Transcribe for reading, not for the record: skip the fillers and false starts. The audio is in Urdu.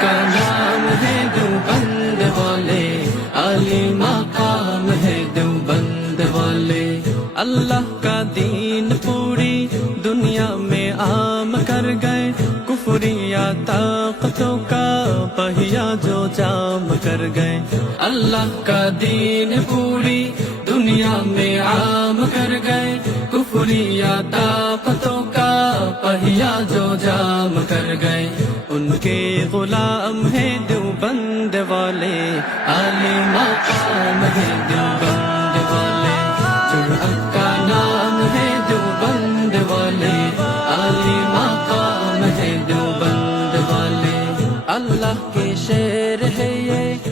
کا نام ہے دیوبند والے، عالی مقام ہے دیوبند والے۔ اللہ کا دین پوری دنیا میں عام کر گئے، کفریہ طاقتوں کا پہیا جو جام کر گئے۔ اللہ کا دین پوری دنیا میں عام کر گئے، کفریہ طاقتوں کا پہیا جو جام کر گئے۔ ان کے غلام ہیں دیوبند والے، عالی مقام ہے دیوبند والے۔ جرأت کا نام ہے دیوبند والے، عالی مقام ہے دیوبند والے۔ اللہ کے شعر ہے یہ